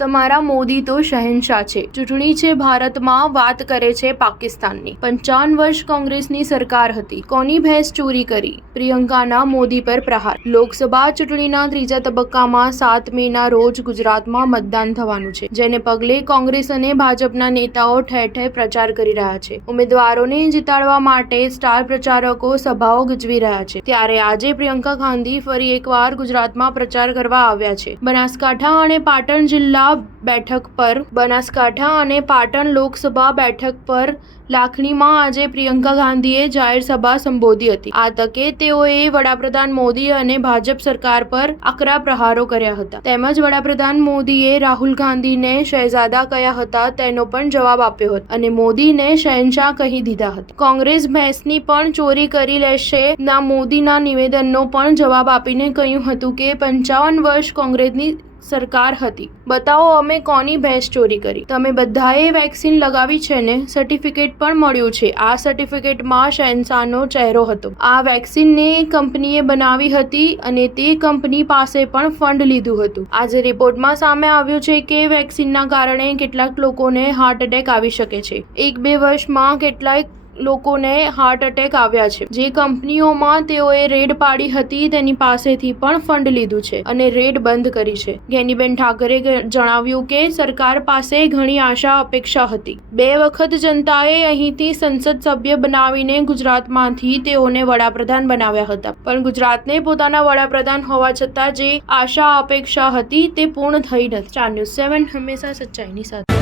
તમારા મોદી તો શહેનશાહ છે. ચૂંટણી છે ભારતમાં, વાત કરે છે પાકિસ્તાનની. 55 વર્ષ કોંગ્રેસની સરકાર હતી. કોની ભેંસ ચોરી કરી? પ્રિયંકાના મોદી પર પ્રહાર. લોકસભા ચૂંટણીના ત્રીજા તબક્કામાં 7 મેના રોજ ગુજરાતમાં મતદાન થવાનું છે, જેને પગલે કોંગ્રેસ અને ભાજપના નેતાઓ ઠેર ઠેર પ્રચાર કરી રહ્યા છે. ઉમેદવારોને જીતાડવા માટે સ્ટાર પ્રચારકો સભાઓ ગજવી રહ્યા છે. ત્યારે આજે પ્રિયંકા ગાંધી ફરી એકવાર ગુજરાતમાં પ્રચાર કરવા આવ્યા છે. બનાસકાંઠા અને પાટણ જિલ્લા બેઠક પર બનાસકાંઠા અને પાટણ લોકસભા બેઠક પર લાખણીમાં આજે પ્રિયંકા ગાંધીએ જાહેર સભા સંબોધી હતી. આ તકે તેઓએ વડાપ્રધાન મોદી અને ભાજપ સરકાર પર આકરા પ્રહારો કર્યા હતા. તેમજ વડાપ્રધાન મોદીએ રાહુલ ગાંધીને શહેજાદા કહ્યા હતા તેનો પણ જવાબ આપ્યો હતો અને મોદીને શહેનશાહ કહી દીધા હતા. કોંગ્રેસ ભેંસની પણ ચોરી કરી લેશે ના મોદીના નિવેદનનો પણ જવાબ આપીને કહ્યું હતું કે 55 વર્ષ કોંગ્રેસની સરકાર હતી. બતાવો અમે કોની ભેંસ ચોરી કરી. તમે બધાએ વેક્સિન લગાવી છે ને? સર્ટિફિકેટ પણ મળ્યું છે. આ સર્ટિફિકેટમાં શહેનશાહનો ચહેરો હતો. આ વેક્સિનને કંપનીએ બનાવી હતી અને તે કંપની પાસે પણ ફંડ લીધું હતું. આજે રિપોર્ટમાં સામે આવ્યું છે કે વેક્સિનના કારણે કેટલાક લોકોને હાર્ટ એટેક આવી શકે છે. 1-2 વર્ષમાં કેટલાક લોકોને હાર્ટ એટેક આવ્યા છે. જે કંપનીઓમાં તેઓએ રેડ પાડી હતી તેની પાસેથી પણ ફંડ લીધું છે અને રેડ બંધ કરી છે. ગેનીબેન ઠાકરે જણાવ્યું કે સરકાર પાસે ઘણી આશા અપેક્ષા હતી. 2 વખત જનતાએ અહીંથી સંસદ સભ્ય બનાવીને ગુજરાતમાંથી તેઓને વડાપ્રધાન બનાવ્યા હતા, પણ ગુજરાતને પોતાના વડાપ્રધાન હોવા છતાં જે આશા અપેક્ષા હતી તે પૂર્ણ થઈ નથી. 4 News 7 હંમેશા સચ્ચાઈની સાથે.